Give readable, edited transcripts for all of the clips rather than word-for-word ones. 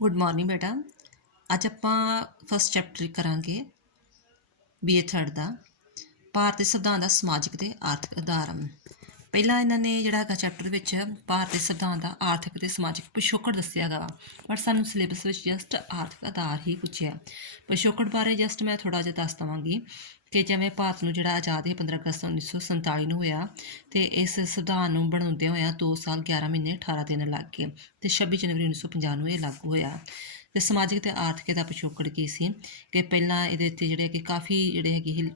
Good morning ਬੇਟਾ। ਅੱਜ ਆਪਾਂ ਫਸਟ ਚੈਪਟਰ ਕਰਾਂਗੇ ਬੀਏ ਥਰਡ ਦਾ ਭਾਰਤੀ ਸੰਵਿਧਾਨ ਦਾ ਸਮਾਜਿਕ ਤੇ ਆਰਥਿਕ ਆਧਾਰ। ਪਹਿਲਾਂ ਇਹਨਾਂ ਨੇ ਜਿਹੜਾ ਹੈਗਾ ਚੈਪਟਰ ਵਿੱਚ ਭਾਰਤੀ ਸੰਵਿਧਾਨ ਦਾ ਆਰਥਿਕ ਤੇ ਸਮਾਜਿਕ ਪਿਛੋਕੜ ਦੱਸਿਆ ਹੈਗਾ ਬਟ ਸਾਨੂੰ ਸਿਲੇਬਸ ਵਿੱਚ ਜਸਟ ਆਰਥਿਕ ਆਧਾਰ ਹੀ ਪੁੱਛਿਆ। ਪਿਛੋਕੜ ਬਾਰੇ ਜਸਟ ਮੈਂ ਥੋੜ੍ਹਾ ਜਿਹਾ ਦੱਸ ਦੇਵਾਂਗੀ ਕਿ ਜਿਵੇਂ ਭਾਰਤ ਨੂੰ ਜਿਹੜਾ ਆਜ਼ਾਦ 15 ਅਗਸਤ 1947 ਨੂੰ ਹੋਇਆ ਅਤੇ ਇਸ ਸੰਵਿਧਾਨ ਨੂੰ ਬਣਾਉਂਦਿਆਂ ਹੋਇਆਂ 2 ਸਾਲ 11 ਮਹੀਨੇ 18 ਦਿਨ ਲੱਗ ਗਏ ਅਤੇ 26 ਜਨਵਰੀ 1950 ਨੂੰ ਇਹ ਲਾਗੂ ਹੋਇਆ। ਅਤੇ ਸਮਾਜਿਕ ਅਤੇ ਆਰਥਿਕ ਦਾ ਪਿਛੋਕੜ ਕੀ ਸੀ ਕਿ ਪਹਿਲਾਂ ਇਹਦੇ ਉੱਤੇ ਜਿਹੜੇ ਕਿ ਕਾਫੀ ਜਿਹੜੇ ਹੈਗੇ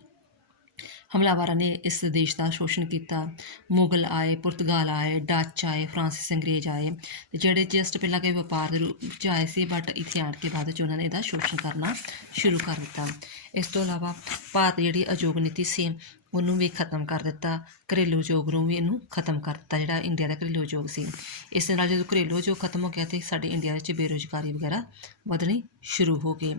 ਹਮਲਾਵਰਾਂ ਨੇ ਇਸ ਦੇਸ਼ ਦਾ ਸ਼ੋਸ਼ਣ ਕੀਤਾ। ਮੁਗਲ ਆਏ, ਪੁਰਤਗਾਲ ਆਏ, ਡੱਚ ਆਏ, ਫਰਾਂਸੀਸੀ ਅੰਗਰੇਜ਼ ਆਏ ਅਤੇ ਜਿਹੜੇ ਜਸਟ ਪਹਿਲਾਂ ਕਿ ਵਪਾਰ ਦੇ ਰੂਪ 'ਚ ਆਏ ਸੀ ਬਟ ਇੱਥੇ ਆਣ ਕੇ ਬਾਅਦ 'ਚ ਉਹਨਾਂ ਨੇ ਇਹਦਾ ਸ਼ੋਸ਼ਣ ਕਰਨਾ ਸ਼ੁਰੂ ਕਰ ਦਿੱਤਾ। ਇਸ ਤੋਂ ਇਲਾਵਾ ਭਾਰਤ ਦੀ ਜਿਹੜੀ ਉਦਯੋਗ ਨੀਤੀ ਸੀ ਉਹਨੂੰ ਵੀ ਖਤਮ ਕਰ ਦਿੱਤਾ। ਘਰੇਲੂ ਉਦਯੋਗ ਨੂੰ ਵੀ ਇਹਨੂੰ ਖਤਮ ਕਰ ਦਿੱਤਾ, ਜਿਹੜਾ ਇੰਡੀਆ ਦਾ ਘਰੇਲੂ ਉਦਯੋਗ ਸੀ। ਇਸ ਦੇ ਨਾਲ ਜਦੋਂ ਘਰੇਲੂ ਉਦਯੋਗ ਖਤਮ ਹੋ ਗਿਆ ਅਤੇ ਸਾਡੇ ਇੰਡੀਆ ਵਿੱਚ ਬੇਰੁਜ਼ਗਾਰੀ ਵਗੈਰਾ ਵਧਣੀ ਸ਼ੁਰੂ ਹੋ ਗਈ।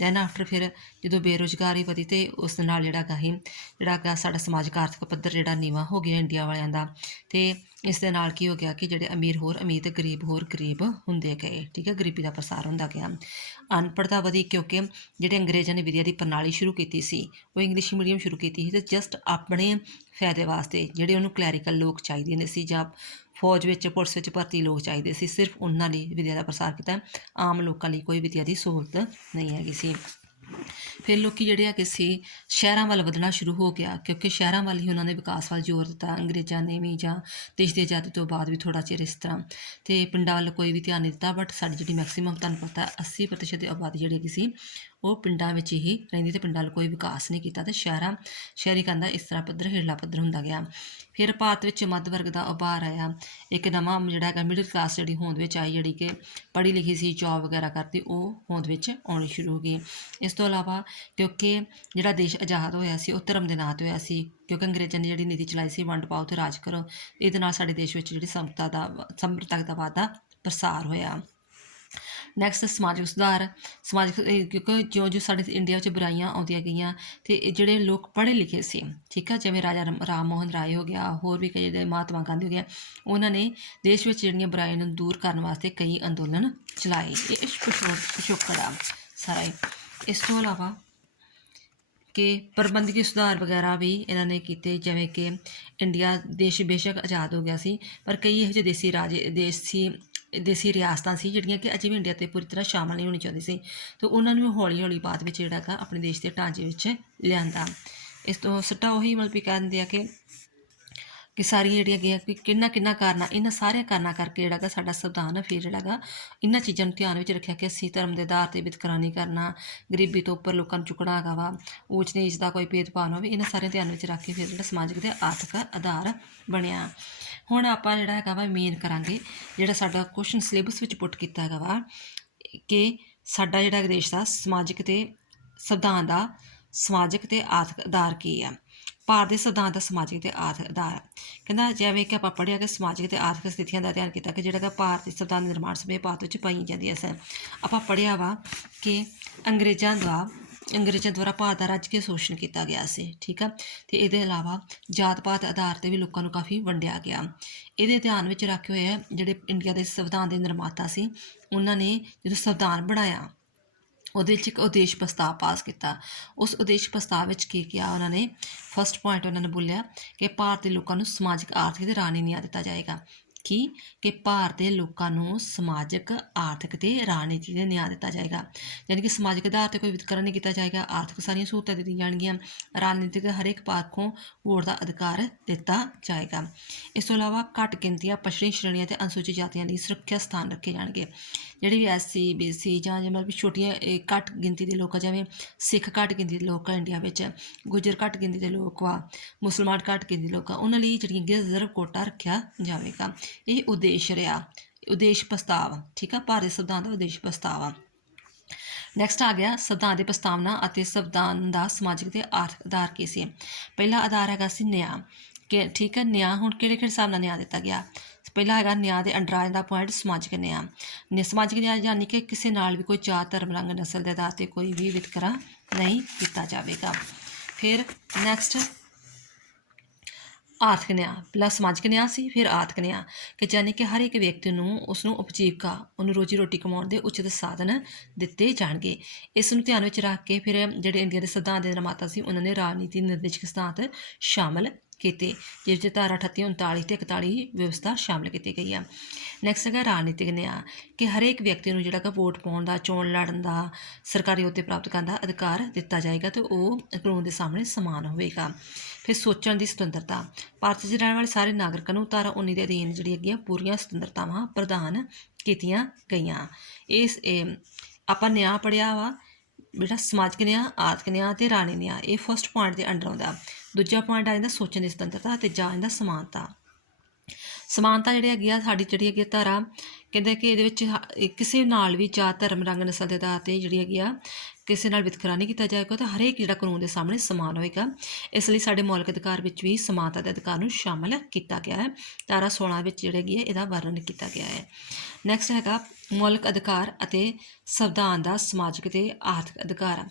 ਦੈਨ ਆਫਟਰ ਫਿਰ ਜਦੋਂ ਬੇਰੁਜ਼ਗਾਰੀ ਵਧੀ ਅਤੇ ਉਸ ਦੇ ਨਾਲ ਜਿਹੜਾ ਸਾਡਾ ਸਮਾਜਿਕ ਆਰਥਿਕ ਪੱਧਰ ਜਿਹੜਾ ਨੀਵਾਂ ਹੋ ਗਿਆ ਇੰਡੀਆ ਵਾਲਿਆਂ ਦਾ। ਅਤੇ ਇਸ ਦੇ ਨਾਲ ਕੀ ਹੋ ਗਿਆ ਕਿ ਜਿਹੜੇ ਅਮੀਰ ਹੋਰ ਅਮੀਰ ਅਤੇ ਗਰੀਬ ਹੋਰ ਗਰੀਬ ਹੁੰਦੇ ਗਏ। ਠੀਕ ਹੈ, ਗਰੀਬੀ ਦਾ ਪ੍ਰਸਾਰ ਹੁੰਦਾ ਗਿਆ। ਅਨਪੜ੍ਹਤਾ ਵਧੀ ਕਿਉਂਕਿ ਜਿਹੜੇ ਅੰਗਰੇਜ਼ਾਂ ਨੇ ਵਿੱਦਿਆ ਦੀ ਪ੍ਰਣਾਲੀ ਸ਼ੁਰੂ ਕੀਤੀ ਸੀ ਉਹ ਇੰਗਲਿਸ਼ ਮੀਡੀਅਮ ਸ਼ੁਰੂ ਕੀਤੀ ਸੀ ਅਤੇ ਜਸਟ ਆਪਣੇ ਫਾਇਦੇ ਵਾਸਤੇ ਜਿਹੜੇ ਉਹਨੂੰ ਕਲੈਰੀਕਲ ਲੋਕ ਚਾਹੀਦੇ ਨੇ ਸੀ ਜਾਂ ਫੌਜ ਵਿੱਚ ਪੁਲਿਸ ਵਿੱਚ ਭਰਤੀ ਲੋਕ ਚਾਹੀਦੇ ਸੀ, ਸਿਰਫ ਉਹਨਾਂ ਲਈ ਵਿੱਦਿਆ ਦਾ ਪ੍ਰਸਾਰ ਕੀਤਾ। ਆਮ ਲੋਕਾਂ ਲਈ ਕੋਈ ਵਿੱਦਿਆ ਦੀ ਸਹੂਲਤ ਨਹੀਂ ਹੈਗੀ ਸੀ। ਫਿਰ ਲੋਕ ਜਿਹੜੇ ਹੈਗੇ ਸੀ ਸ਼ਹਿਰਾਂ ਵੱਲ ਵਧਣਾ ਸ਼ੁਰੂ ਹੋ ਗਿਆ ਕਿਉਂਕਿ ਸ਼ਹਿਰਾਂ ਵੱਲ ਹੀ ਉਹਨਾਂ ਨੇ ਵਿਕਾਸ ਵੱਲ ਜ਼ੋਰ ਦਿੱਤਾ ਅੰਗਰੇਜ਼ਾਂ ਨੇ ਵੀ, ਜਾਂ ਦੇਸ਼ ਦੀ ਆਜ਼ਾਦੀ ਤੋਂ ਬਾਅਦ ਵੀ ਥੋੜ੍ਹਾ ਚਿਰ ਇਸ ਤਰ੍ਹਾਂ। ਅਤੇ ਪਿੰਡਾਂ ਵੱਲ ਕੋਈ ਵੀ ਧਿਆਨ ਨਹੀਂ ਦਿੱਤਾ ਬਟ ਸਾਡੀ ਜਿਹੜੀ ਮੈਕਸੀਮਮ ਤੁਹਾਨੂੰ ਪਤਾ 80% ਦੀ ਆਬਾਦੀ ਜਿਹੜੀ ਹੈਗੀ ਸੀ ਉਹ ਪਿੰਡਾਂ ਵਿੱਚ ਹੀ ਰਹਿੰਦੀ ਅਤੇ ਪਿੰਡਾਂ ਵੱਲ ਕੋਈ ਵਿਕਾਸ ਨਹੀਂ ਕੀਤਾ ਅਤੇ ਸ਼ਹਿਰੀਕਰਨ ਦਾ ਇਸ ਤਰ੍ਹਾਂ ਪੱਧਰ ਹੇਠਲਾ ਪੱਧਰ ਹੁੰਦਾ ਗਿਆ। ਫਿਰ ਭਾਰਤ ਵਿੱਚ ਮੱਧ ਵਰਗ ਦਾ ਉਭਾਰ ਆਇਆ। ਇੱਕ ਨਵਾਂ ਜਿਹੜਾ ਹੈਗਾ ਮਿਡਲ ਕਲਾਸ ਜਿਹੜੀ ਹੋਂਦ ਵਿੱਚ ਆਈ, ਜਿਹੜੀ ਕਿ ਪੜ੍ਹੀ ਲਿਖੀ ਸੀ, ਜੋਬ ਵਗੈਰਾ ਕਰਦੀ, ਉਹ ਹੋਂਦ ਵਿੱਚ ਆਉਣੀ ਸ਼ੁਰੂ ਹੋ ਗਈ। ਇਸ ਤੋਂ ਇਲਾਵਾ ਕਿਉਂਕਿ ਜਿਹੜਾ ਦੇਸ਼ ਆਜ਼ਾਦ ਹੋਇਆ ਸੀ ਉਹ ਧਰਮ ਦੇ ਨਾਂ 'ਤੇ ਹੋਇਆ ਸੀ ਕਿਉਂਕਿ ਅੰਗਰੇਜ਼ਾਂ ਨੇ ਜਿਹੜੀ ਨੀਤੀ ਚਲਾਈ ਸੀ ਵੰਡ ਪਾਓ ਅਤੇ ਰਾਜ ਕਰੋ, ਇਹਦੇ ਨਾਲ ਸਾਡੇ ਦੇਸ਼ ਵਿੱਚ ਜਿਹੜੀ ਸਮਰੱਥਾ ਦਾ ਵਾਧਾ ਪ੍ਰਸਾਰ ਹੋਇਆ। ਨੈਕਸਟ ਸਮਾਜਿਕ ਸੁਧਾਰ। ਕਿਉਂਕਿ ਜਿਉਂ ਸਾਡੇ ਇੰਡੀਆ ਵਿੱਚ ਬੁਰਾਈਆਂ ਆਉਂਦੀਆਂ ਗਈਆਂ ਅਤੇ ਜਿਹੜੇ ਲੋਕ ਪੜ੍ਹੇ ਲਿਖੇ ਸੀ, ਠੀਕ ਆ, ਜਿਵੇਂ ਰਾਜਾ ਰਾਮ ਮੋਹਨ ਰਾਏ ਹੋ ਗਿਆ, ਹੋਰ ਵੀ ਕਈ ਜਿਹੜੇ ਮਹਾਤਮਾ ਗਾਂਧੀ ਹੋ ਗਿਆ, ਉਹਨਾਂ ਨੇ ਦੇਸ਼ ਵਿੱਚ ਜਿਹੜੀਆਂ ਬੁਰਾਈਆਂ ਨੂੰ ਦੂਰ ਕਰਨ ਵਾਸਤੇ ਕਈ ਅੰਦੋਲਨ ਚਲਾਏ। ਇਹ ਪਿਛੋਕੜ ਆ ਸਾਰਾ ਹੀ। ਇਸ ਤੋਂ ਇਲਾਵਾ ਕਿ ਪ੍ਰਬੰਧਕੀ ਸੁਧਾਰ ਵਗੈਰਾ ਵੀ ਇਹਨਾਂ ਨੇ ਕੀਤੇ, ਜਿਵੇਂ ਕਿ ਇੰਡੀਆ ਦੇਸ਼ ਬੇਸ਼ੱਕ ਆਜ਼ਾਦ ਹੋ ਗਿਆ ਸੀ ਪਰ ਕਈ ਇਹੋ ਜਿਹੇ ਦੇਸੀ ਰਿਆਸਤਾਂ ਸੀ ਜਿਹੜੀਆਂ ਕਿ ਅਜੇ ਵੀ ਇੰਡੀਆ 'ਤੇ ਪੂਰੀ ਤਰ੍ਹਾਂ ਸ਼ਾਮਲ ਨਹੀਂ ਹੋਣੀ ਚਾਹੁੰਦੀ ਸੀ ਅਤੇ ਉਹਨਾਂ ਨੂੰ ਹੌਲੀ ਹੌਲੀ ਬਾਅਦ ਵਿੱਚ ਜਿਹੜਾ ਹੈਗਾ ਆਪਣੇ ਦੇਸ਼ ਦੇ ਢਾਂਚੇ ਵਿੱਚ ਲਿਆਂਦਾ। ਇਸ ਤੋਂ ਸਿੱਟਾ ਉਹੀ ਮਤਲਬ ਵੀ ਕਹਿ ਦਿੰਦੇ ਆ ਕਿ ਸਾਰੀਆਂ ਜਿਹੜੀਆਂ ਹੈਗੀਆਂ ਕਿ ਕਿੰਨਾ ਕਾਰਨਾਂ, ਇਹਨਾਂ ਸਾਰਿਆਂ ਕਾਰਨਾਂ ਕਰਕੇ ਜਿਹੜਾ ਹੈਗਾ ਸਾਡਾ ਸੰਵਿਧਾਨ ਫਿਰ ਜਿਹੜਾ ਹੈਗਾ ਇਹਨਾਂ ਚੀਜ਼ਾਂ ਨੂੰ ਧਿਆਨ ਵਿੱਚ ਰੱਖਿਆ ਕਿ ਅਸੀਂ ਧਰਮ ਦੇ ਆਧਾਰ 'ਤੇ ਵਿਤਕਰਾ ਨਹੀਂ ਕਰਨਾ, ਗਰੀਬੀ ਤੋਂ ਉੱਪਰ ਲੋਕਾਂ ਨੂੰ ਚੁੱਕਣਾ ਹੈਗਾ ਵਾ, ਊਚ ਨੀਚ ਦਾ ਕੋਈ ਭੇਦਭਾਵ ਨਾ ਹੋਵੇ, ਇਹਨਾਂ ਸਾਰਿਆਂ ਧਿਆਨ ਵਿੱਚ ਰੱਖ ਕੇ ਫਿਰ ਜਿਹੜਾ ਸਮਾਜਿਕ ਅਤੇ ਆਰਥਿਕ ਆਧਾਰ ਬਣਿਆ। ਹੁਣ ਆਪਾਂ ਜਿਹੜਾ ਹੈਗਾ ਵਾ ਮੇਨ ਕਰਾਂਗੇ ਜਿਹੜਾ ਸਾਡਾ ਕੁਐਸਚਨ ਸਿਲੇਬਸ ਵਿੱਚ ਪੁੱਟ ਕੀਤਾ ਹੈਗਾ ਵਾ ਕਿ ਸਾਡਾ ਜਿਹੜਾ ਦੇਸ਼ ਦਾ ਸਮਾਜਿਕ ਅਤੇ ਸੰਵਿਧਾਨ ਦਾ ਸਮਾਜਿਕ ਅਤੇ ਆਰਥਿਕ ਆਧਾਰ ਕੀ ਆ। ਭਾਰਤ ਦੇ ਸੰਵਿਧਾਨ ਦਾ ਸਮਾਜਿਕ ਅਤੇ ਆਰਥਿਕ ਆਧਾਰ ਕਹਿੰਦਾ, ਜਿਵੇਂ ਕਿ ਆਪਾਂ ਪੜ੍ਹਿਆ ਕਿ ਸਮਾਜਿਕ ਅਤੇ ਆਰਥਿਕ ਸਥਿਤੀਆਂ ਦਾ ਅਧਿਐਨ ਕੀਤਾ ਕਿ ਜਿਹੜਾ ਕਿ ਭਾਰਤੀ ਸੰਵਿਧਾਨ ਦੇ ਨਿਰਮਾਣ ਸਮੇਂ ਭਾਰਤ ਵਿੱਚ ਪਾਈਆਂ ਜਾਂਦੀਆਂ ਸਨ। ਆਪਾਂ ਪੜ੍ਹਿਆ ਵਾ ਕਿ ਅੰਗਰੇਜ਼ਾਂ ਦੁਆਰਾ ਭਾਰਤ ਦਾ ਰੱਜ ਕੇ ਸ਼ੋਸ਼ਣ ਕੀਤਾ ਗਿਆ ਸੀ, ਠੀਕ ਆ, ਅਤੇ ਇਹਦੇ ਇਲਾਵਾ ਜਾਤ ਪਾਤ ਆਧਾਰ 'ਤੇ ਵੀ ਲੋਕਾਂ ਨੂੰ ਕਾਫੀ ਵੰਡਿਆ ਗਿਆ। ਇਹਦੇ ਧਿਆਨ ਵਿੱਚ ਰੱਖੇ ਹੋਏ ਜਿਹੜੇ ਇੰਡੀਆ ਦੇ ਸੰਵਿਧਾਨ ਦੇ ਨਿਰਮਾਤਾ ਸੀ ਉਹਨਾਂ ਨੇ ਜਦੋਂ ਸੰਵਿਧਾਨ ਬਣਾਇਆ ਉਹਦੇ ਵਿੱਚ ਇੱਕ ਉਦੇਸ਼ ਪ੍ਰਸਤਾਵ ਪਾਸ ਕੀਤਾ। ਉਸ ਉਦੇਸ਼ ਪ੍ਰਸਤਾਵ ਵਿੱਚ ਕੀ ਕਿਹਾ ਉਹਨਾਂ ਨੇ, ਫਸਟ ਪੁਆਇੰਟ ਉਹਨਾਂ ਨੇ ਬੋਲਿਆ ਕਿ ਭਾਰਤ ਦੇ ਲੋਕਾਂ ਨੂੰ ਸਮਾਜਿਕ ਆਰਥਿਕ ਅਤੇ ਰਾਜਨੀਤਿਕ ਨਿਆਂ ਦਿੱਤਾ ਜਾਏਗਾ। ਕਿ ਭਾਰਤ ਦੇ ਲੋਕਾਂ ਨੂੰ ਸਮਾਜਿਕ ਆਰਥਿਕ ਅਤੇ ਰਾਜਨੀਤੀ ਦੇ ਨਿਆਂ ਦਿੱਤਾ ਜਾਏਗਾ, ਯਾਨੀ ਕਿ ਸਮਾਜਿਕ ਆਧਾਰ 'ਤੇ ਕੋਈ ਵਿਤਕਰਾ ਨਹੀਂ ਕੀਤਾ ਜਾਏਗਾ, ਆਰਥਿਕ ਸਾਰੀਆਂ ਸਹੂਲਤਾਂ ਦਿੱਤੀਆਂ ਜਾਣਗੀਆਂ, ਰਾਜਨੀਤਿਕ ਹਰੇਕ ਪੱਖੋਂ ਵੋਟ ਦਾ ਅਧਿਕਾਰ ਦਿੱਤਾ ਜਾਏਗਾ। ਇਸ ਤੋਂ ਇਲਾਵਾ ਘੱਟ ਗਿਣਤੀਆਂ, ਪਛੜੀ ਸ਼੍ਰੇਣੀਆਂ ਅਤੇ ਅਨੁਸੂਚਿਤ ਜਾਤੀਆਂ ਦੀ ਸੁਰੱਖਿਆ ਸਥਾਨ ਰੱਖੇ ਜਾਣਗੇ। ਜਿਹੜੇ ਵੀ SC BC ਜਾਂ ਜਿਵੇਂ ਵੀ ਛੋਟੀਆਂ ਘੱਟ ਗਿਣਤੀ ਦੇ ਲੋਕ ਆ, ਜਿਵੇਂ ਸਿੱਖ ਘੱਟ ਗਿਣਤੀ ਦੇ ਲੋਕ ਆ ਇੰਡੀਆ ਵਿੱਚ, ਗੁੱਜਰ ਘੱਟ ਗਿਣਤੀ ਦੇ ਲੋਕ ਵਾ, ਮੁਸਲਮਾਨ ਘੱਟ ਗਿਣਤੀ ਦੇ ਲੋਕ ਆ, ਉਹਨਾਂ ਲਈ ਜਿਹੜੀਆਂ ਰਿਜ਼ਰਵ ਕੋਟਾ ਰੱਖਿਆ ਜਾਵੇਗਾ। ਇਹ ਉਦੇਸ਼ ਰਿਹਾ, ਉਦੇਸ਼ ਪ੍ਰਸਤਾਵ, ਠੀਕ ਆ, ਭਾਰਤੀ ਸੰਵਿਧਾਨ ਦਾ ਉਦੇਸ਼ ਪ੍ਰਸਤਾਵ ਆ। ਨੈਕਸਟ ਆ ਗਿਆ ਸੰਵਿਧਾਨ ਦੀ ਪ੍ਰਸਤਾਵਨਾ ਅਤੇ ਸੰਵਿਧਾਨ ਦਾ ਸਮਾਜਿਕ ਅਤੇ ਆਰਥਿਕ ਆਧਾਰ ਕੀ ਸੀ। ਪਹਿਲਾ ਆਧਾਰ ਹੈਗਾ ਸੀ ਨਿਆਂ, ਕਿ ਠੀਕ ਹੈ, ਨਿਆਂ ਹੁਣ ਕਿਹੜੇ ਹਿਸਾਬ ਨਾਲ ਨਿਆਂ ਦਿੱਤਾ ਗਿਆ। ਪਹਿਲਾ ਹੈਗਾ ਨਿਆਂ ਦੇ ਅੰਡਰ ਆ ਜਾਂਦਾ ਪੁਆਇੰਟ ਸਮਾਜਿਕ ਨਿਆਂ। ਸਮਾਜਿਕ ਨਿਆਂ ਯਾਨੀ ਕਿ ਕਿਸੇ ਨਾਲ ਵੀ ਕੋਈ ਜਾਤ, ਧਰਮ, ਰੰਗ, ਨਸਲ ਦੇ ਆਧਾਰ 'ਤੇ ਕੋਈ ਵੀ ਵਿਤਕਰਾ ਨਹੀਂ ਕੀਤਾ ਜਾਵੇਗਾ। ਫਿਰ ਨੈਕਸਟ ਆਰਥਿਕ ਨਿਆਂ, ਪਹਿਲਾਂ ਸਮਾਜਿਕ ਨਿਆਂ ਸੀ, ਫਿਰ ਆਰਥਿਕ ਨਿਆਂ, ਕਿ ਯਾਨੀ ਕਿ ਹਰ ਇੱਕ ਵਿਅਕਤੀ ਨੂੰ ਉਸਨੂੰ ਉਪਜੀਵਕਾ, ਉਹਨੂੰ ਰੋਜੀ ਰੋਟੀ ਕਮਾਉਣ ਦੇ ਉਚਿਤ ਸਾਧਨ ਦਿੱਤੇ ਜਾਣਗੇ। ਇਸ ਨੂੰ ਧਿਆਨ ਵਿੱਚ ਰੱਖ ਕੇ ਫਿਰ ਜਿਹੜੇ ਇੰਡੀਆ ਦੇ ਸੰਵਿਧਾਨ ਦੇ ਨਿਰਮਾਤਾ ਸੀ ਉਹਨਾਂ ਨੇ ਰਾਜਨੀਤੀ ਨਿਰਦੇਸ਼ਕ ਸਿਧਾਂਤ ਸ਼ਾਮਲ ਕੀਤੇ, ਜਿਸ ਵਿੱਚ ਧਾਰਾ 38, 39 ਅਤੇ 41 ਵਿਵਸਥਾ ਸ਼ਾਮਲ ਕੀਤੀ ਗਈ ਆ। ਨੈਕਸਟ ਹੈਗਾ ਰਾਜਨੀਤਿਕ ਨਿਆਂ, ਕਿ ਹਰੇਕ ਵਿਅਕਤੀ ਨੂੰ ਜਿਹੜਾ ਕਿ ਵੋਟ ਪਾਉਣ ਦਾ, ਚੋਣ ਲੜਨ ਦਾ, ਸਰਕਾਰੀ ਅਹੁਦੇ ਪ੍ਰਾਪਤ ਕਰਨ ਦਾ ਅਧਿਕਾਰ ਦਿੱਤਾ ਜਾਏਗਾ ਅਤੇ ਉਹ ਕਾਨੂੰਨ ਦੇ ਸਾਹਮਣੇ ਸਮਾਨ ਹੋਵੇਗਾ। ਫਿਰ ਸੋਚਣ ਦੀ ਸੁਤੰਤਰਤਾ, ਭਾਰਤ 'ਚ ਰਹਿਣ ਵਾਲੇ ਸਾਰੇ ਨਾਗਰਿਕਾਂ ਨੂੰ ਧਾਰਾ 19 ਦੇ ਅਧੀਨ ਜਿਹੜੀ ਹੈਗੀਆਂ ਪੂਰੀਆਂ ਸੁਤੰਤਰਤਾਵਾਂ ਪ੍ਰਦਾਨ ਕੀਤੀਆਂ ਗਈਆਂ। ਇਸ ਆਪਾਂ ਨਿਆਂ ਪੜ੍ਹਿਆ ਵਾ ਬੇਟਾ, ਸਮਾਜਿਕ ਨਿਆਂ, ਆਰਥਿਕ ਨਿਆਂ ਅਤੇ ਰਾਜਨੀਤਿਕ ਨਿਆਂ, ਇਹ ਫਸਟ ਪੁਆਇੰਟ ਦੇ ਅੰਡਰ ਆਉਂਦਾ। ਦੂਜਾ ਪੁਆਇੰਟ ਆ ਜਾਂਦਾ ਸੋਚਣ ਦੀ ਸੁਤੰਤਰਤਾ, ਤੀਜਾ ਆ ਜਾਂਦਾ ਸਮਾਨਤਾ। ਸਮਾਨਤਾ ਜਿਹੜੀ ਹੈਗੀ ਆ ਸਾਡੀ ਜਿਹੜੀ ਹੈਗੀ ਧਾਰਾ ਕਹਿੰਦੇ ਕਿ ਇਹਦੇ ਵਿੱਚ ਕਿਸੇ ਨਾਲ ਵੀ ਜਾਤ, ਧਰਮ, ਰੰਗ, ਨਸਲ ਦੇ ਆਧਾਰ 'ਤੇ ਜਿਹੜੀ ਹੈਗੀ ਆ ਕਿਸੇ ਨਾਲ ਵਿਤਕਰਾ ਨਹੀਂ ਕੀਤਾ ਜਾਏਗਾ ਤਾਂ ਹਰੇਕ ਜਿਹੜਾ ਕਾਨੂੰਨ ਦੇ ਸਾਹਮਣੇ ਸਮਾਨ ਹੋਏਗਾ। ਇਸ ਲਈ ਸਾਡੇ ਮੌਲਿਕ ਅਧਿਕਾਰ ਵਿੱਚ ਵੀ ਸਮਾਨਤਾ ਦੇ ਅਧਿਕਾਰ ਨੂੰ ਸ਼ਾਮਲ ਕੀਤਾ ਗਿਆ ਹੈ। ਧਾਰਾ 16 ਵਿੱਚ ਜਿਹੜੀ ਹੈਗੀ ਹੈ ਇਹਦਾ ਵਰਣਨ ਕੀਤਾ ਗਿਆ ਹੈ। ਨੈਕਸਟ ਹੈਗਾ ਮੌਲਿਕ ਅਧਿਕਾਰ ਅਤੇ ਸੰਵਿਧਾਨ ਦਾ ਸਮਾਜਿਕ ਅਤੇ ਆਰਥਿਕ ਅਧਿਕਾਰ।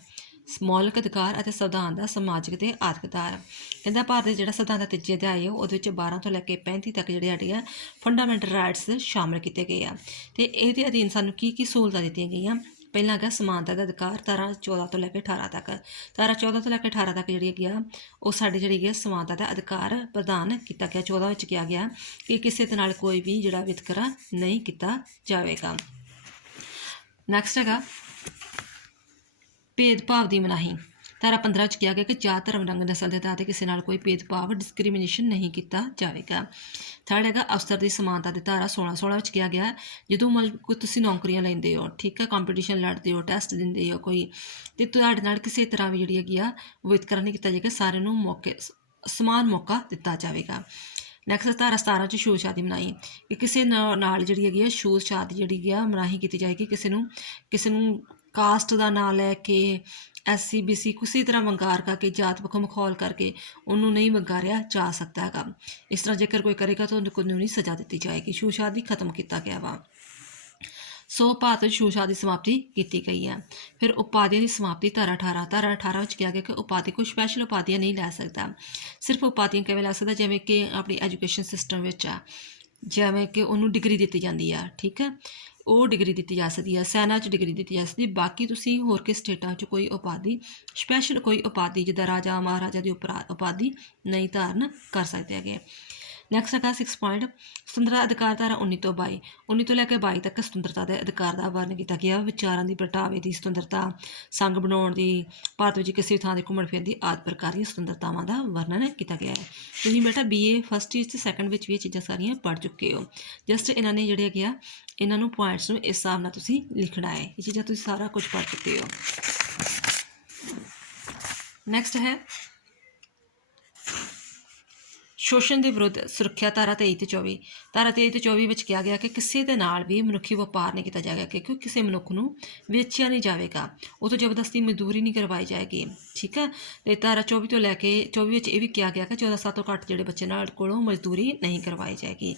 ਮੌਲਿਕ ਅਧਿਕਾਰ ਅਤੇ ਸੰਵਿਧਾਨ ਦਾ ਸਮਾਜਿਕ ਅਤੇ ਆਰਥਿਕ ਅਧਿਕਾਰ, ਕਹਿੰਦਾ ਭਾਰਤ ਦੇ ਜਿਹੜਾ ਸੰਵਿਧਾਨ ਦਾ ਤੀਜੇ ਅਧਿਆਇ ਹੈ ਉਹਦੇ ਵਿੱਚ 12 ਤੋਂ ਲੈ ਕੇ 35 ਤੱਕ ਜਿਹੜੇ ਹੈਗੇ ਆ ਫੰਡਾਮੈਂਟਲ ਰਾਈਟਸ ਸ਼ਾਮਲ ਕੀਤੇ ਗਏ ਆ ਅਤੇ ਇਹਦੇ ਅਧੀਨ ਸਾਨੂੰ ਕੀ ਕੀ ਸਹੂਲਤਾਂ ਦਿੱਤੀਆਂ ਗਈਆਂ। ਪਹਿਲਾਂ ਹੈਗਾ ਸਮਾਨਤਾ ਦਾ ਅਧਿਕਾਰ, ਧਾਰਾ 14 ਤੋਂ ਲੈ ਕੇ 18 ਤੱਕ। ਧਾਰਾ 14 ਤੋਂ ਲੈ ਕੇ 18 ਤੱਕ ਜਿਹੜੀ ਹੈਗੀ ਆ ਉਹ ਸਾਡੀ ਜਿਹੜੀ ਹੈਗੀ ਸਮਾਨਤਾ ਦਾ ਅਧਿਕਾਰ ਪ੍ਰਦਾਨ ਕੀਤਾ ਗਿਆ। 14 ਵਿੱਚ ਕਿਹਾ ਗਿਆ ਕਿ ਕਿਸੇ ਦੇ ਨਾਲ ਕੋਈ ਵੀ ਜਿਹੜਾ ਵਿਤਕਰਾ ਨਹੀਂ ਕੀਤਾ ਜਾਵੇਗਾ। ਨੈਕਸਟ ਹੈਗਾ ਭੇਦਭਾਵ ਦੀ ਮਨਾਹੀ। ਧਾਰਾ 15 ਵਿੱਚ ਕਿਹਾ ਗਿਆ ਕਿ ਜਾਤ, ਧਰਮ, ਰੰਗ, ਨਸਲ ਦੇ ਆਧਾਰ 'ਤੇ ਕਿਸੇ ਨਾਲ ਕੋਈ ਭੇਦਭਾਵ, ਡਿਸਕ੍ਰਿਮੀਨੇਸ਼ਨ ਨਹੀਂ ਕੀਤਾ ਜਾਵੇਗਾ। ਥਰਡ ਹੈਗਾ ਅਫਸਰ ਦੀ ਸਮਾਨਤਾ ਦੀ ਧਾਰਾ 16 ਵਿੱਚ ਕਿਹਾ ਗਿਆ ਜਦੋਂ ਕੋਈ ਤੁਸੀਂ ਨੌਕਰੀਆਂ ਲੈਂਦੇ ਹੋ, ਠੀਕ ਹੈ, ਕੰਪੀਟੀਸ਼ਨ ਲੜਦੇ ਹੋ, ਟੈਸਟ ਦਿੰਦੇ ਹੋ ਕੋਈ, ਅਤੇ ਤੁਹਾਡੇ ਨਾਲ ਕਿਸੇ ਤਰ੍ਹਾਂ ਵੀ ਜਿਹੜੀ ਹੈਗੀ ਆ ਵਿਤਕਰਾ ਨਹੀਂ ਕੀਤਾ ਜਾਏਗਾ, ਸਾਰਿਆਂ ਨੂੰ ਸਮਾਨ ਮੌਕਾ ਦਿੱਤਾ ਜਾਵੇਗਾ। ਨੈਕਸਟ ਧਾਰਾ 17 'ਚ ਛੂਤ ਛਾਤ ਦੀ ਮਨਾਹੀ, ਕਿ ਕਿਸੇ ਨਾਲ ਜਿਹੜੀ ਹੈਗੀ ਆ ਛੂਤ ਛਾਤ ਜਿਹੜੀ ਹੈਗੀ ਆ ਮਨਾਹੀ ਕੀਤੀ ਜਾਏਗੀ। ਕਿਸੇ ਨੂੰ ਕਾਸਟ ਦਾ ਨਾਂ ਲੈ ਕੇ, SC BC ਕਿਸੇ ਤਰ੍ਹਾਂ ਵੰਗਾਰ ਕਰਕੇ, ਜਾਤ ਪੱਖੋਂ ਮਖੌਲ ਕਰਕੇ ਉਹਨੂੰ ਨਹੀਂ ਵੰਗਾਰਿਆ ਜਾ ਸਕਦਾ ਹੈਗਾ। ਇਸ ਤਰ੍ਹਾਂ ਜੇਕਰ ਕੋਈ ਕਰੇਗਾ ਤਾਂ ਉਹਨੂੰ ਕਾਨੂੰਨੀ ਸਜ਼ਾ ਦਿੱਤੀ ਜਾਏਗੀ। ਛੂਤ ਛਾਤ ਦੀ ਖਤਮ ਕੀਤਾ ਗਿਆ ਵਾ। ਸੋ ਭਾਰਤ ਵਿੱਚ ਛੂਤ ਛਾਤ ਦੀ ਸਮਾਪਤੀ ਕੀਤੀ ਗਈ ਹੈ। ਫਿਰ ਉਪਾਧੀਆਂ ਦੀ ਸਮਾਪਤੀ ਧਾਰਾ 18 ਵਿੱਚ ਕਿਹਾ ਗਿਆ ਕਿ ਉਪਾਧੀ ਕੋਈ ਸਪੈਸ਼ਲ ਉਪਾਧੀਆਂ ਨਹੀਂ ਲੈ ਸਕਦਾ। ਸਿਰਫ ਉਪਾਧੀਆਂ ਕਿਵੇਂ ਲੈ ਸਕਦਾ, ਜਿਵੇਂ ਕਿ ਆਪਣੀ ਐਜੂਕੇਸ਼ਨ ਸਿਸਟਮ ਵਿੱਚ ਆ, ਜਿਵੇਂ ਕਿ ਉਹਨੂੰ ਡਿਗਰੀ ਦਿੱਤੀ ਜਾਂਦੀ ਆ, ਠੀਕ ਹੈ, ਉਹ ਡਿਗਰੀ ਦਿੱਤੀ ਜਾ ਸਕਦੀ ਆ, ਸੈਨਾ 'ਚ ਡਿਗਰੀ ਦਿੱਤੀ ਜਾ ਸਕਦੀ। ਬਾਕੀ ਤੁਸੀਂ ਹੋਰ ਕਿਸ ਸਟੇਟਾਂ 'ਚ ਕੋਈ ਉਪਾਧੀ ਸਪੈਸ਼ਲ ਕੋਈ ਉਪਾਧੀ ਜਿੱਦਾਂ ਰਾਜਾ ਮਹਾਰਾਜਾ ਦੀ ਉਪਾਧੀ ਨਹੀਂ ਧਾਰਨ ਕਰ ਸਕਦੇ ਹੈਗੇ। ਨੈਕਸਟ ਹੈਗਾ 6 ਪੁਆਇੰਟ ਸੁਤੰਤਰਤਾ ਅਧਿਕਾਰ ਧਾਰਾ 19 ਤੋਂ 22 ਤੋਂ ਲੈ ਕੇ 22 ਤੱਕ ਸੁਤੰਤਰਤਾ ਦੇ ਅਧਿਕਾਰ ਦਾ ਵਰਣਨ ਕੀਤਾ ਗਿਆ। ਵਿਚਾਰਾਂ ਦੀ ਪ੍ਰਗਟਾਵੇ ਦੀ ਸੁਤੰਤਰਤਾ, ਸੰਘ ਬਣਾਉਣ ਦੀ, ਭਾਰਤ ਵਿੱਚ ਕਿਸੇ ਵੀ ਥਾਂ 'ਤੇ ਘੁੰਮਣ ਫਿਰਨ ਦੀ ਆਦਿ ਪ੍ਰਕਾਰ ਦੀਆਂ ਸੁਤੰਤਰਤਾਵਾਂ ਦਾ ਵਰਣਨ ਕੀਤਾ ਗਿਆ ਹੈ। ਤੁਸੀਂ ਬੇਟਾ BA ਫਸਟ ਅਤੇ ਸੈਕੰਡ ਵਿੱਚ ਵੀ ਇਹ ਚੀਜ਼ਾਂ ਸਾਰੀਆਂ ਪੜ੍ਹ ਚੁੱਕੇ ਹੋ। ਜਸਟ ਇਹਨਾਂ ਨੇ ਜਿਹੜੇ ਹੈਗੇ ਆ ਇਹਨਾਂ ਨੂੰ ਪੁਆਇੰਟਸ ਨੂੰ ਇਸ ਹਿਸਾਬ ਨਾਲ ਤੁਸੀਂ ਲਿਖਣਾ ਹੈ। ਇਹ ਚੀਜ਼ਾਂ ਤੁਸੀਂ ਸਾਰਾ ਕੁਝ ਪੜ੍ਹ ਚੁੱਕੇ ਹੋ। ਨੈਕਸਟ ਹੈ ਸ਼ੋਸ਼ਣ ਦੇ ਵਿਰੁੱਧ ਸੁਰੱਖਿਆ ਧਾਰਾ 23 ਤੇ 24। ਧਾਰਾ 23 ਤੇ 24 ਵਿੱਚ ਕਿਹਾ ਗਿਆ ਕਿ ਕਿਸੇ ਦੇ ਨਾਲ ਵੀ ਮਨੁੱਖੀ ਵਪਾਰ ਨਹੀਂ ਕੀਤਾ ਜਾਏਗਾ, ਕਿਉਂਕਿ ਕਿਸੇ ਮਨੁੱਖ ਨੂੰ ਵੇਚਿਆ ਨਹੀਂ ਜਾਵੇਗਾ, ਉਹ ਤੋਂ ਜ਼ਬਰਦਸਤੀ ਮਜ਼ਦੂਰੀ ਨਹੀਂ ਕਰਵਾਈ ਜਾਏਗੀ, ਠੀਕ ਹੈ। ਅਤੇ ਧਾਰਾ 24 ਤੋਂ ਲੈ ਕੇ 24 ਵਿੱਚ ਇਹ ਵੀ ਕਿਹਾ ਗਿਆ ਕਿ 14 ਸਾਲ ਤੋਂ ਘੱਟ ਜਿਹੜੇ ਬੱਚੇ ਨਾਲ ਕੋਲੋਂ ਮਜ਼ਦੂਰੀ ਨਹੀਂ ਕਰਵਾਈ ਜਾਏਗੀ।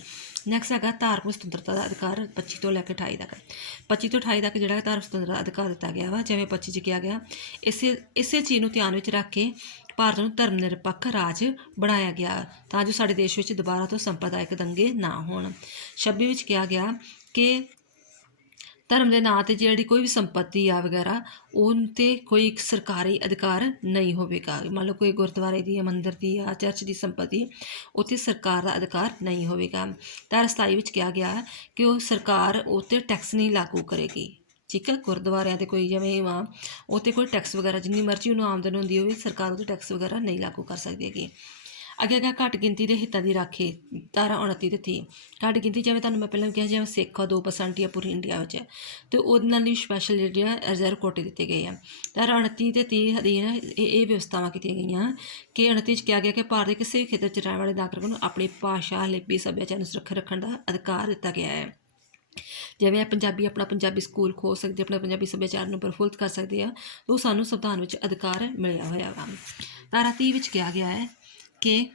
ਨੈਕਸਟ ਹੈਗਾ ਧਾਰਮਿਕ ਸੁਤੰਤਰਤਾ ਦਾ ਅਧਿਕਾਰ 25 ਤੋਂ ਲੈ ਕੇ 28 ਤੱਕ। 25 ਤੋਂ 28 ਤੱਕ ਜਿਹੜਾ ਧਾਰਮਿਕ ਸੁਤੰਤਰਤਾ ਦਾ ਅਧਿਕਾਰ ਦਿੱਤਾ ਗਿਆ ਵਾ, ਜਿਵੇਂ 25 'ਚ ਕਿਹਾ ਗਿਆ ਇਸੇ ਚੀਜ਼ ਨੂੰ ਧਿਆਨ ਵਿੱਚ ਰੱਖ ਕੇ ਭਾਰਤ ਨੂੰ ਧਰਮ ਨਿਰਪੱਖ ਰਾਜ ਬਣਾਇਆ ਗਿਆ ਤਾਂ ਜੋ ਸਾਡੇ ਦੇਸ਼ ਵਿੱਚ ਦੁਬਾਰਾ ਤੋਂ ਸੰਪਰਦਾਇਕ ਦੰਗੇ ਨਾ ਹੋਣ। 26 ਵਿੱਚ ਕਿਹਾ ਗਿਆ ਕਿ ਧਰਮ ਦੇ ਨਾਂ 'ਤੇ ਜਿਹੜੀ ਕੋਈ ਵੀ ਸੰਪत्ति ਆ ਵਗੈਰਾ ਉਹ 'ਤੇ ਕੋਈ ਸਰਕਾਰੀ ਅਧਿਕਾਰ ਨਹੀਂ ਹੋਵੇਗਾ। ਮੰਨ ਲਓ ਕੋਈ ਗੁਰਦੁਆਰੇ ਦੀ, ਮੰਦਿਰ ਦੀ ਜਾਂ ਚਰਚ ਦੀ ਸੰਪत्ति, ਉੱਥੇ ਸਰਕਾਰ ਦਾ ਅਧਿਕਾਰ ਨਹੀਂ ਹੋਵੇਗਾ। ਧਾਰਾ 27 ਵਿੱਚ ਕਿਹਾ ਗਿਆ ਕਿ ਉਹ ਸਰਕਾਰ ਉਹ 'ਤੇ ਟੈਕਸ ਨਹੀਂ ਲਾਗੂ ਕਰੇਗੀ, ਠੀਕ ਹੈ। ਗੁਰਦੁਆਰਿਆਂ 'ਤੇ ਕੋਈ ਜਿਵੇਂ ਵਾ ਉਹ 'ਤੇ ਕੋਈ ਟੈਕਸ ਵਗੈਰਾ ਜਿੰਨੀ ਮਰਜ਼ੀ ਉਹਨੂੰ ਆਮਦਨ ਹੁੰਦੀ ਹੋਵੇ ਸਰਕਾਰ ਉਹਦੇ ਟੈਕਸ ਵਗੈਰਾ ਨਹੀਂ ਲਾਗੂ ਕਰ ਸਕਦੀ ਹੈਗੀ। ਅੱਗੇ ਹੈਗਾ ਘੱਟ ਗਿਣਤੀ ਦੇ ਹਿੱਤਾਂ ਦੀ ਰਾਖੀ। ਧਾਰਾ 29 ਤੇ 30। ਘੱਟ ਗਿਣਤੀ ਜਿਵੇਂ ਤੁਹਾਨੂੰ ਮੈਂ ਪਹਿਲਾਂ ਕਿਹਾ ਜਿਵੇਂ ਸਿੱਖ 2% ਆ ਪੂਰੀ ਇੰਡੀਆ ਵਿੱਚ, ਅਤੇ ਉਹਦੇ ਨਾਲ ਵੀ ਸਪੈਸ਼ਲ ਜਿਹੜੇ ਆ ਰਿਜ਼ਰਵ ਕੋਟੇ ਦਿੱਤੇ ਗਏ ਆ। ਧਾਰਾ 29 ਤੇ 30 ਅਧੀਨ ਇਹ ਵਿਵਸਥਾਵਾਂ ਕੀਤੀਆਂ ਗਈਆਂ ਕਿ 29 'ਚ ਕਿਹਾ ਗਿਆ ਕਿ ਭਾਰਤ ਦੇ ਕਿਸੇ ਵੀ ਖੇਤਰ 'ਚ ਰਹਿਣ ਵਾਲੇ ਨਾਗਰਿਕ ਨੂੰ ਆਪਣੀ ਭਾਸ਼ਾ, ਲਿਪੀ, ਸੱਭਿਆਚਾਰ ਨੂੰ ਸੁਰੱਖਿਅਤ ਰੱਖਣ ਦਾ ਅਧਿਕਾਰ ਦਿੱਤਾ ਗਿਆ ਹੈ। ਜਿਵੇਂ ਪੰਜਾਬੀ ਆਪਣਾ ਪੰਜਾਬੀ ਸਕੂਲ ਖੋਲ੍ਹ ਸਕਦੇ, ਆਪਣੇ ਪੰਜਾਬੀ ਸੱਭਿਆਚਾਰ ਨੂੰ ਪ੍ਰਫੁੱਲਤ ਕਰ ਸਕਦੇ ਆ, ਉਹ ਸਾਨੂੰ ਸੰਵਿਧਾਨ ਵਿੱਚ ਅਧਿਕਾਰ ਮਿਲਿਆ ਹੋਇਆ ਵਾ। ਧਾਰਾ 30 ਵਿੱਚ ਕਿਹਾ ਗਿਆ ਹੈ ਕਿ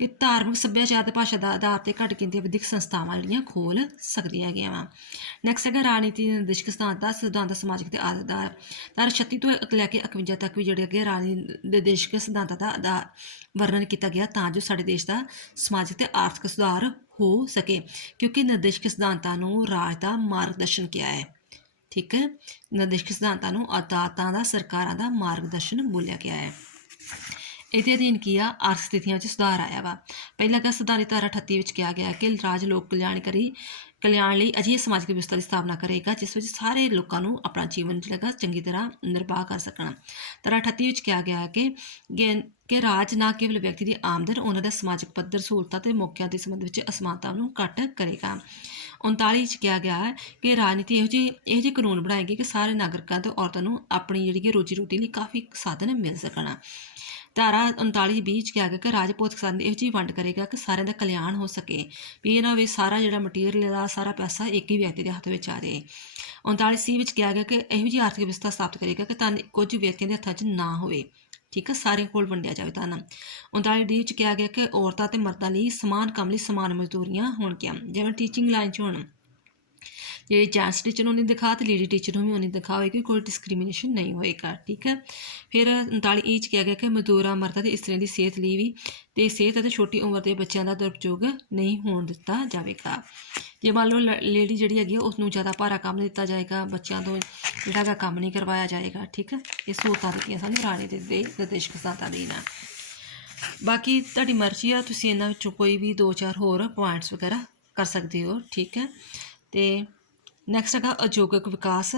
ਕਿ ਧਾਰਮਿਕ ਸੱਭਿਆਚਾਰ ਤੇ ਭਾਸ਼ਾ ਦਾ ਆਧਾਰ ਤੇ ਘੱਟ ਗਿਣਤੀ ਵਿਦਿਅਕ ਸੰਸਥਾਵਾਂ ਜਿਹੜੀਆਂ ਖੋਲ ਸਕਦੀਆਂ ਹੈਗੀਆਂ ਵਾ। ਨੈਕਸਟ ਹੈਗਾ ਰਾਜਨੀਤੀ ਨਿਰਦੇਸ਼ਕ ਸਿਧਾਂਤ ਸਮਾਜਿਕ ਤੇ ਆਧਾਰ। ਧਾਰਾ 36 ਤੋਂ ਲੈ ਕੇ 51 ਤੱਕ ਵੀ ਜਿਹੜੇ ਹੈਗੇ ਰਾਜਨੀਤੀ ਨਿਰਦੇਸ਼ਕ ਸਿਧਾਂਤਾਂ ਦਾ ਵਰਣਨ ਕੀਤਾ ਗਿਆ ਤਾਂ ਜੋ ਸਾਡੇ ਦੇਸ਼ ਦਾ ਸਮਾਜਿਕ ਤੇ ਆਰਥਿਕ ਸੁਧਾਰ ਹੋ ਸਕੇ, ਕਿਉਂਕਿ ਨਿਰਦੇਸ਼ਕ ਸਿਧਾਂਤਾਂ ਨੂੰ ਰਾਜ ਦਾ ਮਾਰਗਦਰਸ਼ਨ ਕਿਹਾ ਹੈ। ਠੀਕ ਹੈ, ਨਿਰਦੇਸ਼ਕ ਸਿਧਾਂਤਾਂ ਨੂੰ ਅਦਾਲਤਾਂ ਦਾ, ਸਰਕਾਰਾਂ ਦਾ ਮਾਰਗਦਰਸ਼ਨ ਬੋਲਿਆ ਗਿਆ ਹੈ। ਇਹਦੇ ਅਧੀਨ ਕੀ ਆ, ਆਰਥਿਕ ਸਥਿਤੀਆਂ 'ਚ ਸੁਧਾਰ ਆਇਆ ਵਾ। ਪਹਿਲਾਂ ਗਾ ਸੰਵਿਧਾਨ ਧਾਰਾ 38 ਵਿੱਚ ਕਿਹਾ ਗਿਆ ਕਿ ਰਾਜ ਲੋਕ ਕਲਿਆਣ ਲਈ ਅਜਿਹੀ ਸਮਾਜਿਕ ਵਿਵਸਥਾ ਦੀ ਸਥਾਪਨਾ ਕਰੇਗਾ ਜਿਸ ਵਿੱਚ ਸਾਰੇ ਲੋਕਾਂ ਨੂੰ ਆਪਣਾ ਜੀਵਨ ਜਿਹੜਾ ਚੰਗੀ ਤਰ੍ਹਾਂ ਨਿਰਵਾਹ ਕਰ ਸਕਣ। ਧਾਰਾ 38 ਵਿੱਚ ਕਿਹਾ ਗਿਆ ਹੈ ਕਿ ਰਾਜ ਨਾ ਕੇਵਲ ਵਿਅਕਤੀ ਦੀ ਆਮਦਨ, ਉਹਨਾਂ ਦਾ ਸਮਾਜਿਕ ਪੱਧਰ, ਸਹੂਲਤਾਂ ਤੇ ਮੌਕਿਆਂ ਦੇ ਸੰਬੰਧ ਵਿੱਚ ਅਸਮਾਨਤਾ ਨੂੰ ਘੱਟ ਕਰੇਗਾ। 39 ਵਿੱਚ ਕਿਹਾ ਗਿਆ ਹੈ ਕਿ ਰਾਜਨੀਤੀ ਇਹੋ ਜਿਹੇ ਕਾਨੂੰਨ ਬਣਾਏਗੀ ਕਿ ਸਾਰੇ ਨਾਗਰਿਕਾਂ ਤੇ ਔਰਤਾਂ ਨੂੰ ਆਪਣੀ ਜਿਹੜੀ ਕਿ ਰੋਜੀ ਰੋਟੀ ਲਈ ਕਾਫੀ ਸਾਧਨ ਮਿਲ ਸਕਣ। ਧਾਰਾ 39(20) ਵਿੱਚ ਕਿਹਾ ਗਿਆ ਕਿ ਰਾਜ ਭੌਤਿਕ ਸਾਧਨ ਦੀ ਇਹੋ ਜਿਹੀ ਵੰਡ ਕਰੇਗਾ ਕਿ ਸਾਰਿਆਂ ਦਾ ਕਲਿਆਣ ਹੋ ਸਕੇ, ਵੀ ਇਹਨਾਂ ਵਿੱਚ ਸਾਰਾ ਜਿਹੜਾ ਮਟੀਰੀਅਲ ਦਾ ਸਾਰਾ ਪੈਸਾ ਇੱਕ ਹੀ ਵਿਅਕਤੀ ਦੇ ਹੱਥ ਵਿੱਚ ਆ ਜਾਏ। 39(c) ਵਿੱਚ ਕਿਹਾ ਗਿਆ ਕਿ ਇਹੋ ਜਿਹੀ ਆਰਥਿਕ ਵਿਵਸਥਾ ਸਥਾਪਿਤ ਕਰੇਗਾ ਕਿ ਧਨ ਕੁਝ ਵਿਅਕਤੀਆਂ ਦੇ ਹੱਥਾਂ 'ਚ ਨਾ ਹੋਵੇ। ਠੀਕ ਹੈ, ਸਾਰਿਆਂ ਕੋਲ ਵੰਡਿਆ ਜਾਵੇ ਧਨ। 39(d) ਵਿੱਚ ਕਿਹਾ ਗਿਆ ਕਿ ਔਰਤਾਂ ਅਤੇ ਮਰਦਾਂ ਲਈ ਸਮਾਨ ਕੰਮ ਲਈ ਸਮਾਨ ਮਜ਼ਦੂਰੀਆਂ ਹੋਣਗੀਆਂ। ਜਿਵੇਂ ਟੀਚਿੰਗ ਲਾਈਨ 'ਚ ਹੁਣ ਜਿਹੜੇ ਜੈਂਟਸ ਟੀਚਰ ਨੂੰ ਨਹੀਂ ਦਿਖਾ ਅਤੇ ਲੇਡੀ ਟੀਚਰ ਨੂੰ ਵੀ ਉਨੀ ਦਿਖਾ ਹੋਏਗੀ, ਕੋਈ ਡਿਸਕ੍ਰਿਮੀਨੇਸ਼ਨ ਨਹੀਂ ਹੋਏਗਾ। ਠੀਕ ਹੈ, ਫਿਰ 39(e) 'ਚ ਕਿਹਾ ਗਿਆ ਕਿ ਮਜ਼ਦੂਰਾਂ, ਮਰਦਾਂ ਅਤੇ ਇਸਤਰੀਆਂ ਦੀ ਸਿਹਤ ਲਈ ਵੀ ਅਤੇ ਸਿਹਤ ਅਤੇ ਛੋਟੀ ਉਮਰ ਦੇ ਬੱਚਿਆਂ ਦਾ ਦੁਰਉਪਯੋਗ ਨਹੀਂ ਹੋਣ ਦਿੱਤਾ ਜਾਵੇਗਾ। ਜੇ ਮੰਨ ਲਓ ਲੇਡੀ ਜਿਹੜੀ ਹੈਗੀ ਉਸ ਨੂੰ ਜ਼ਿਆਦਾ ਭਾਰਾ ਕੰਮ ਦਿੱਤਾ ਜਾਏਗਾ, ਬੱਚਿਆਂ ਤੋਂ ਜਿਹੜਾ ਹੈਗਾ ਕੰਮ ਨਹੀਂ ਕਰਵਾਇਆ ਜਾਏਗਾ। ਠੀਕ ਹੈ, ਇਹ ਸਹੂਲਤਾਂ ਦਿੱਤੀਆਂ ਸਾਨੂੰ ਰਾਜਨੀਤੀ ਦੇ ਨਿਰਦੇਸ਼ਕ ਸਿਧਾਂਤਾਂ ਦੇ ਨਾਲ। ਬਾਕੀ ਤੁਹਾਡੀ ਮਰਜ਼ੀ ਆ, ਤੁਸੀਂ ਇਹਨਾਂ ਵਿੱਚੋਂ ਕੋਈ ਵੀ 2-4 ਹੋਰ ਪੁਆਇੰਟਸ ਵਗੈਰਾ ਕਰ ਸਕਦੇ ਹੋ। ਠੀਕ ਹੈ, ਅਤੇ ਨੈਕਸਟ ਹੈਗਾ ਉਦਯੋਗਿਕ ਵਿਕਾਸ।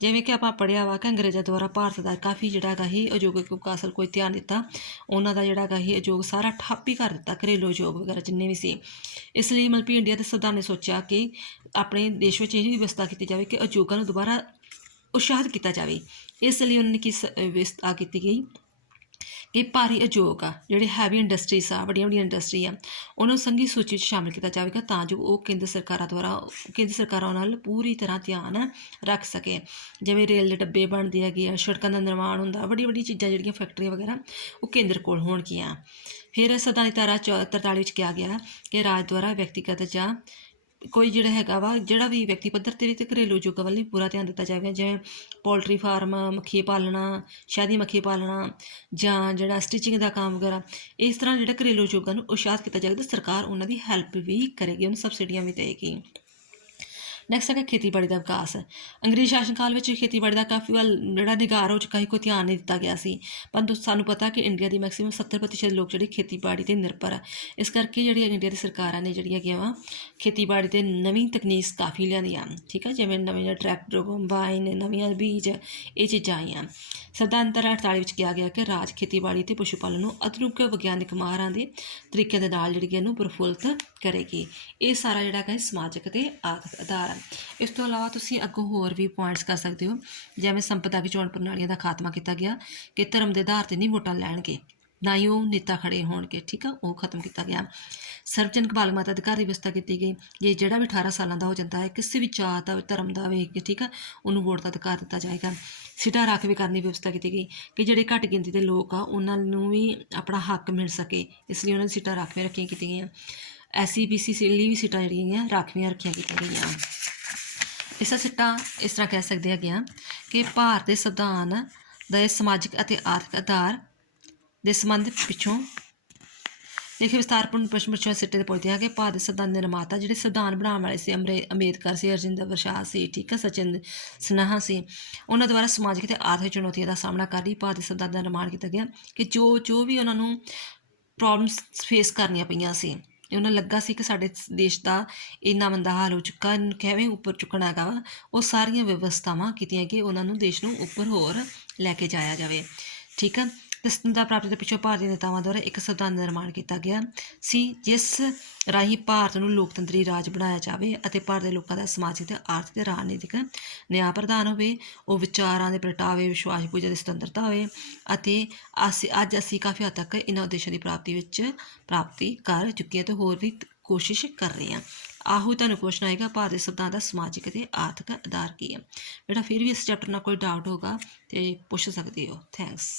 ਜਿਵੇਂ ਕਿ ਆਪਾਂ ਪੜ੍ਹਿਆ ਵਾ ਕਿ ਅੰਗਰੇਜ਼ਾਂ ਦੁਆਰਾ ਭਾਰਤ ਦਾ ਕਾਫੀ ਜਿਹੜਾ ਹੈਗਾ ਹੀ ਉਦਯੋਗਿਕ ਵਿਕਾਸ ਵੱਲ ਕੋਈ ਧਿਆਨ ਦਿੱਤਾ, ਉਹਨਾਂ ਦਾ ਜਿਹੜਾ ਹੈਗਾ ਹੀ ਉਦਯੋਗ ਸਾਰਾ ਠੱਪ ਹੀ ਕਰ ਦਿੱਤਾ, ਘਰੇਲੂ ਉਦਯੋਗ ਵਗੈਰਾ ਜਿੰਨੇ ਵੀ ਸੀ। ਇਸ ਲਈ ਮਤਲਬ ਇੰਡੀਆ ਦੇ ਸੰਵਿਧਾਨ ਨੇ ਸੋਚਿਆ ਕਿ ਆਪਣੇ ਦੇਸ਼ ਵਿੱਚ ਇਹ ਵਿਵਸਥਾ ਕੀਤੀ ਜਾਵੇ ਕਿ ਉਦਯੋਗਾਂ ਨੂੰ ਦੁਬਾਰਾ ਉਤਸ਼ਾਹਿਤ ਕੀਤਾ ਜਾਵੇ। ਇਸ ਲਈ ਉਹਨਾਂ ਨੇ ਕੀ ਵਿਵਸਥਾ ਕੀਤੀ ਗਈ ਕਿ ਭਾਰੀ ਉਦਯੋਗ ਆ, ਜਿਹੜੇ ਹੈਵੀ ਇੰਡਸਟਰੀਜ਼ ਆ, ਵੱਡੀਆਂ ਇੰਡਸਟਰੀ ਆ, ਉਹਨਾਂ ਨੂੰ ਸੰਘੀ ਸੂਚੀ ਵਿੱਚ ਸ਼ਾਮਿਲ ਕੀਤਾ ਜਾਵੇਗਾ ਤਾਂ ਜੋ ਉਹ ਕੇਂਦਰ ਸਰਕਾਰਾਂ ਨਾਲ ਪੂਰੀ ਤਰ੍ਹਾਂ ਧਿਆਨ ਰੱਖ ਸਕੇ। ਜਿਵੇਂ ਰੇਲ ਦੇ ਡੱਬੇ ਬਣਦੇ ਹੈਗੇ ਆ, ਸੜਕਾਂ ਦਾ ਨਿਰਮਾਣ ਹੁੰਦਾ, ਵੱਡੀ ਚੀਜ਼ਾਂ ਜਿਹੜੀਆਂ ਫੈਕਟਰੀਆਂ ਵਗੈਰਾ ਉਹ ਕੇਂਦਰ ਕੋਲ ਹੋਣਗੀਆਂ। ਫਿਰ ਸੰਵਿਧਾਨ ਧਾਰਾ 43 ਵਿੱਚ ਕਿਹਾ ਗਿਆ ਕਿ ਰਾਜ ਦੁਆਰਾ ਵਿਅਕਤੀਗਤ ਜਾਂ ਕੋਈ ਜਿਹੜਾ ਹੈਗਾ ਵਾ, ਜਿਹੜਾ ਵੀ ਵਿਅਕਤੀ ਪੱਧਰ 'ਤੇ ਵੀ ਅਤੇ ਘਰੇਲੂ ਉਦਯੋਗਾਂ ਵੱਲ ਪੂਰਾ ਧਿਆਨ ਦਿੱਤਾ ਜਾਵੇਗਾ। ਜਿਵੇਂ ਪੋਲਟਰੀ ਫਾਰਮ, ਮੱਖੀ ਪਾਲਣਾ, ਸ਼ਹਿਦੀ ਮੱਖੀ ਪਾਲਣਾ, ਜਾਂ ਜਿਹੜਾ ਸਟਿਚਿੰਗ ਦਾ ਕੰਮ ਵਗੈਰਾ, ਇਸ ਤਰ੍ਹਾਂ ਜਿਹੜਾ ਘਰੇਲੂ ਉਦਯੋਗਾਂ ਨੂੰ ਉਤਸ਼ਾਹਿਤ ਕੀਤਾ ਜਾਵੇਗਾ। ਸਰਕਾਰ ਉਹਨਾਂ ਦੀ ਹੈਲਪ ਵੀ ਕਰੇਗੀ, ਉਹਨੂੰ ਸਬਸਿਡੀਆਂ ਵੀ ਦੇਵੇਗੀ। ਨੈਕਸਟ ਹੈਗਾ ਖੇਤੀਬਾੜੀ ਦਾ ਵਿਕਾਸ। ਅੰਗਰੇਜ਼ ਸ਼ਾਸਨ ਕਾਲ ਵਿੱਚ ਖੇਤੀਬਾੜੀ ਦਾ ਕਾਫੀ ਵੱਲ ਜਿਹੜਾ ਨਿਗਾਰ ਹੋ ਚੁੱਕਾ ਸੀ, ਕੋਈ ਧਿਆਨ ਨਹੀਂ ਦਿੱਤਾ ਗਿਆ ਸੀ। ਪਰ ਸਾਨੂੰ ਪਤਾ ਕਿ ਇੰਡੀਆ ਦੀ ਮੈਕਸੀਮਮ 70% ਲੋਕ ਜਿਹੜੇ ਖੇਤੀਬਾੜੀ 'ਤੇ ਨਿਰਭਰ ਆ। ਇਸ ਕਰਕੇ ਜਿਹੜੀਆਂ ਇੰਡੀਆ ਦੀ ਸਰਕਾਰਾਂ ਨੇ ਜਿਹੜੀਆਂ ਹੈਗੀਆਂ ਵਾ ਖੇਤੀਬਾੜੀ 'ਤੇ ਨਵੀਂ ਤਕਨੀਕ ਕਾਫੀ ਲਿਆਂਦੀਆਂ। ਠੀਕ ਹੈ, ਜਿਵੇਂ ਨਵੇਂ ਟਰੈਕਟਰ, ਕੰਬਾਈਨ, ਨਵੀਆਂ ਬੀਜ, ਇਹ ਚੀਜ਼ਾਂ ਆਈਆਂ। ਸੰਵਿਧਾਨ ਧਾਰਾ 48 ਵਿੱਚ ਕਿਹਾ ਗਿਆ ਕਿ ਰਾਜ ਖੇਤੀਬਾੜੀ ਅਤੇ ਪਸ਼ੂ ਪਾਲਣ ਨੂੰ ਆਧੁਨਿਕ ਵਿਗਿਆਨਿਕ ਮਾਹਰਾਂ ਦੇ ਤਰੀਕਿਆਂ ਦੇ ਨਾਲ ਜਿਹੜੀ ਇਹਨੂੰ ਪ੍ਰਫੁੱਲਤ ਕਰੇਗੀ। ਇਹ ਸਾਰਾ ਜਿਹੜਾ ਹੈਗਾ ਸਮਾਜਿਕ ਅਤੇ ਆਰਥਿਕ ਆਧਾਰ। ਇਸ ਤੋਂ ਇਲਾਵਾ ਤੁਸੀਂ ਅੱਗੋਂ ਹੋਰ ਵੀ ਪੁਆਇੰਟਸ ਕਰ ਸਕਦੇ ਹੋ, ਜਿਵੇਂ ਸੰਪਰਦਾਇਕ ਚੋਣ ਪ੍ਰਣਾਲੀਆਂ ਦਾ ਖਾਤਮਾ ਕੀਤਾ ਗਿਆ ਕਿ ਧਰਮ ਦੇ ਆਧਾਰ 'ਤੇ ਨਹੀਂ ਵੋਟਾਂ ਲੈਣਗੇ, ਨਾ ਹੀ ਉਹ ਨੇਤਾ ਖੜੇ ਹੋਣਗੇ। ਠੀਕ ਆ, ਉਹ ਖਤਮ ਕੀਤਾ ਗਿਆ। ਸਰਵਜਨਕ ਬਾਲ ਮਤ ਅਧਿਕਾਰ ਦੀ ਵਿਵਸਥਾ ਕੀਤੀ ਗਈ। ਜੇ ਜਿਹੜਾ ਵੀ 18 ਸਾਲਾਂ ਦਾ ਹੋ ਜਾਂਦਾ ਹੈ, ਕਿਸੇ ਵੀ ਜਾਤ ਦਾ, ਧਰਮ ਦਾ ਵੇਖ ਕੇ, ਠੀਕ ਆ, ਉਹਨੂੰ ਵੋਟ ਦਾ ਅਧਿਕਾਰ ਦਿੱਤਾ ਜਾਏਗਾ। ਸੀਟਾਂ ਰਾਖਵੀਂ ਕਰਨ ਦੀ ਵਿਵਸਥਾ ਕੀਤੀ ਗਈ ਕਿ ਜਿਹੜੇ ਘੱਟ ਗਿਣਤੀ ਦੇ ਲੋਕ ਆ ਉਹਨਾਂ ਨੂੰ ਵੀ ਆਪਣਾ ਹੱਕ ਮਿਲ ਸਕੇ, ਇਸ ਲਈ ਉਹਨਾਂ ਦੀ ਸੀਟਾਂ ਰਾਖਵੀਆਂ ਰੱਖੀਆਂ ਕੀਤੀਆਂ ਗਈਆਂ। SC BC ਲਈ ਵੀ ਸੀਟਾਂ ਜਿਹੜੀਆਂ ਰਾਖਵੀਆਂ ਰੱਖੀਆਂ ਕੀਤੀਆਂ ਗਈਆਂ। ਇਸ ਸਿੱਟਾ ਇਸ ਤਰ੍ਹਾਂ ਕਹਿ ਸਕਦੇ ਹੈਗੇ ਹਾਂ ਕਿ ਭਾਰਤ ਦੇ ਸੰਵਿਧਾਨ ਦੇ ਸਮਾਜਿਕ ਅਤੇ ਆਰਥਿਕ ਆਧਾਰ ਦੇ ਸੰਬੰਧ ਪਿੱਛੋਂ ਲਿਖੇ ਵਿਸਤਾਰਪੂਰਨ ਪ੍ਰਸ਼ਨ ਸਿੱਟੇ 'ਤੇ ਪੁੱਛਦੇ ਹਾਂ ਕਿ ਭਾਰਤ ਦੇ ਸੰਵਿਧਾਨ ਦੇ ਨਿਰਮਾਤਾ ਜਿਹੜੇ ਸੰਵਿਧਾਨ ਬਣਾਉਣ ਵਾਲੇ ਸੀ ਅੰਬੇਦਕਰ ਸੀ, ਰਜਿੰਦਰ ਪ੍ਰਸਾਦ ਸੀ, ਠੀਕ ਹੈ, ਸਚਿਨ ਸਿਨਹਾ ਸੀ, ਉਹਨਾਂ ਦੁਆਰਾ ਸਮਾਜਿਕ ਅਤੇ ਆਰਥਿਕ ਚੁਣੌਤੀਆਂ ਦਾ ਸਾਹਮਣਾ ਕਰ ਰਹੀ ਭਾਰਤ ਦੇ ਸੰਵਿਧਾਨ ਦਾ ਨਿਰਮਾਣ ਕੀਤਾ ਗਿਆ ਕਿ ਜੋ ਵੀ ਉਹਨਾਂ ਨੂੰ ਪ੍ਰੋਬਲਮਸ ਫੇਸ ਕਰਨੀਆਂ ਪਈਆਂ ਸੀ, ਉਹਨਾਂ ਲੱਗਾ ਸੀ ਕਿ ਸਾਡੇ ਦੇਸ਼ ਦਾ ਇੰਨਾ ਮੰਦਾ ਹਾਲ ਹੋ ਚੁੱਕਾ, ਇਹਨੂੰ ਕਿਵੇਂ ਉੱਪਰ ਚੁੱਕਣਾ ਹੈਗਾ ਵਾ, ਉਹ ਸਾਰੀਆਂ ਵਿਵਸਥਾਵਾਂ ਕੀਤੀਆਂ ਕਿ ਉਹਨਾਂ ਨੂੰ ਦੇਸ਼ ਨੂੰ ਉੱਪਰ ਹੋਰ ਲੈ ਕੇ ਜਾਇਆ ਜਾਵੇ। ਠੀਕ ਹੈ, ਤੇ ਸੁਤੰਤਰਤਾ ਪ੍ਰਾਪਤੀ ਦੇ ਪਿੱਛੋਂ ਭਾਰਤੀ ਨੇਤਾਵਾਂ ਦੁਆਰਾ ਇੱਕ ਸੰਵਿਧਾਨ ਦਾ ਨਿਰਮਾਣ ਕੀਤਾ ਗਿਆ ਸੀ ਜਿਸ ਰਾਹੀਂ ਭਾਰਤ ਨੂੰ ਲੋਕਤੰਤਰੀ ਰਾਜ ਬਣਾਇਆ ਜਾਵੇ ਅਤੇ ਭਾਰਤ ਦੇ ਲੋਕਾਂ ਦਾ ਸਮਾਜਿਕ ਅਤੇ ਆਰਥਿਕ ਅਤੇ ਰਾਜਨੀਤਿਕ ਨਿਆਂ ਪ੍ਰਦਾਨ ਹੋਵੇ, ਉਹ ਵਿਚਾਰਾਂ ਦੇ ਪ੍ਰਗਟਾਵੇ, ਵਿਸ਼ਵਾਸ ਪੂਜਾ ਦੀ ਸੁਤੰਤਰਤਾ ਹੋਵੇ ਅਤੇ ਅੱਜ ਅਸੀਂ ਕਾਫੀ ਹੱਦ ਤੱਕ ਇਹਨਾਂ ਉਦੇਸ਼ਾਂ ਦੀ ਪ੍ਰਾਪਤੀ ਕਰ ਚੁੱਕੇ ਹਾਂ ਅਤੇ ਹੋਰ ਵੀ ਕੋਸ਼ਿਸ਼ ਕਰ ਰਹੇ ਹਾਂ। ਆਹੋ ਤੁਹਾਨੂੰ ਕੁਐਸਚਨ ਆਏਗਾ ਭਾਰਤ ਦੇ ਸੰਵਿਧਾਨ ਦਾ ਸਮਾਜਿਕ ਅਤੇ ਆਰਥਿਕ ਆਧਾਰ ਕੀ ਹੈ। ਬੇਟਾ ਫਿਰ ਵੀ ਇਸ ਚੈਪਟਰ ਨਾਲ ਕੋਈ ਡਾਊਟ ਹੋਗਾ ਤੇ ਪੁੱਛ ਸਕਦੇ ਹੋ। ਥੈਂਕਸ।